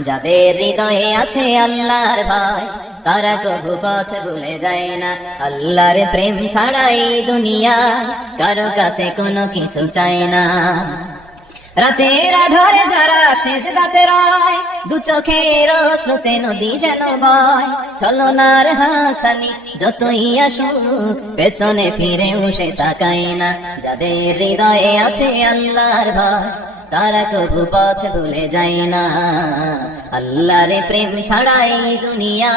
যাদের হৃদয়ে আছে আল্লাহর ভয়, তারা কবু পথ ভুলে যায় না। আল্লাহর প্রেম ছাড়াই দুনিয়া কারও কাছে কোনো কিছু চায় না। রাতের আধারে যারা শেষ দাতে রয়, দু চোখের স্রোতে নদী যেন বয়। ছলনার হাছানি যতই আসুক, পেছনে ফিরে উসে তাকায় না। যাদের হৃদয়ে আছে আল্লাহর ভয় তারা কবু পথ ভুলে যায় না। আল্লাহর প্রেম ছাড়াই দুনিয়া,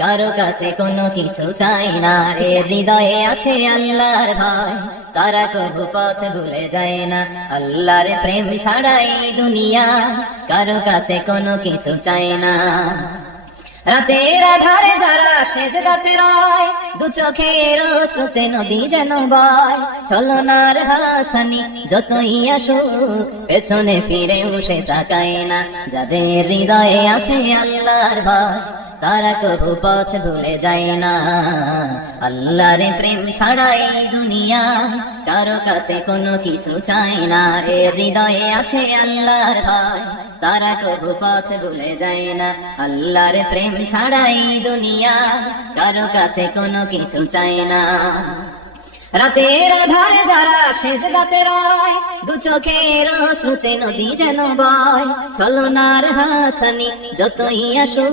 কারও কাছে কোনো কিছু চাই না। রে হৃদয়ে আছে আল্লাহর ভয়, তারা কবু পথ ভুলে যায় না। আল্লাহর প্রেম ছাড়াই দুনিয়া, কারও কাছে কোনো কিছু চাই না। রাতের আধারে যারা শেষ রাতে রয়, দু চোখের স্রোতে নদী যেন বয়। চলনার হাছানি যতই আসুক, পেছনে ফিরে সে তাকায় না। যাদের হৃদয়ে আছে আল্লাহর ভয়। তারা কবু পথ ভুলে যায় না। আল্লাহর প্রেম ছাড়াই দুনিয়া, কারও কাছে কোনো কিছু চায় না। এ হৃদয়ে আছে আল্লাহর ভয়, তারা কবু পথ ভুলে যায় না। আল্লাহর প্রেম ছাড়াই দুনিয়া, কারও কাছে কোনো কিছু চায় না। রাতের আধারে যারা শেষ রাতে রয়, দু চোখের সুচে নদী যেন বয়। ছলনার হাছানি, যতই ইয়াসু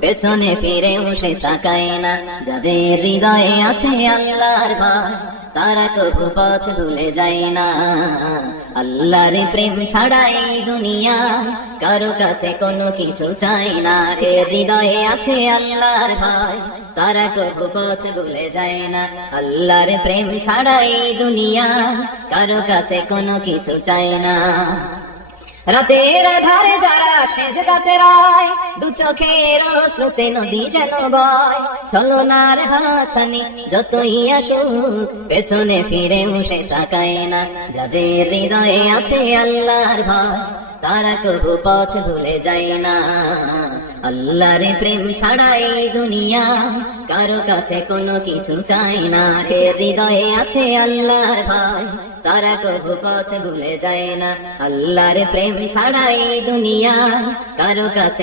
পেছনে ফিরেও সে তাকায় না। যাদের হৃদয়ে আছে আল্লাহর ভয়। তারা কবু পথ ভুলে যায় না। আল্লাহর প্রেম ছাড়াই দুনিয়া, কারও কাছে কোনো কিছু চাই না। হৃদয়ে আছে আল্লাহর ভাই তারা কবু পথ ভুলে যায় না। আল্লাহর প্রেম ছাড়াই দুনিয়া, কারও কাছে কোনো কিছু চাই না। রাতের আধারে যারা সেজদাতে রায়, দু চোখের স্রোতে নদী যেন বয়। ছলনার হাছানি, যতই আসুক, পেছনে ফিরে উসে তাকায় না। যাদের হৃদয়ে আছে আল্লাহর ভয়, তারা কবু পথ ভুলে যায় না। আল্লাহর প্রেম ছাড়াই দুনিয়া, কারও কাছে কোনো কিছু চাই না। যে হৃদয়ে আছে আল্লাহর ভাই তারা কবু পথ ভুলে যায় না। আল্লাহর প্রেম ছাড়াই দুনিয়া, কারও কাছে